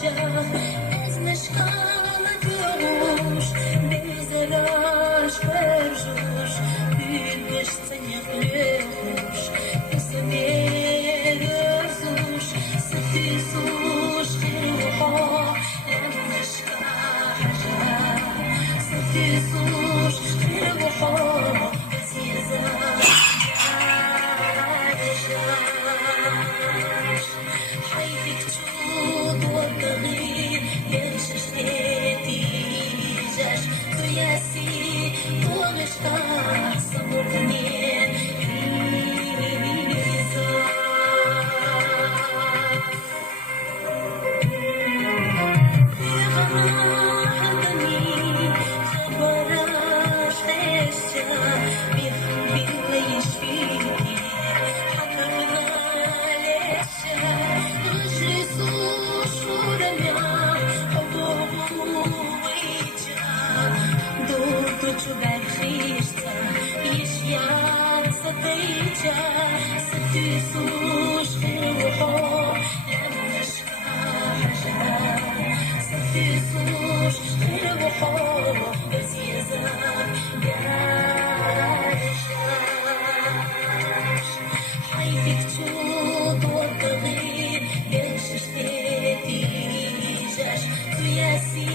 És na escala de luz, dizer asperjos, vidas sem erros, pensamentos, satisfeitos, terror, لما شكاحة satisfeitos, terror, حيث تشوط والتغيير يرشش نتيجة سياسي ومشتاح صبر كنين Siyasi,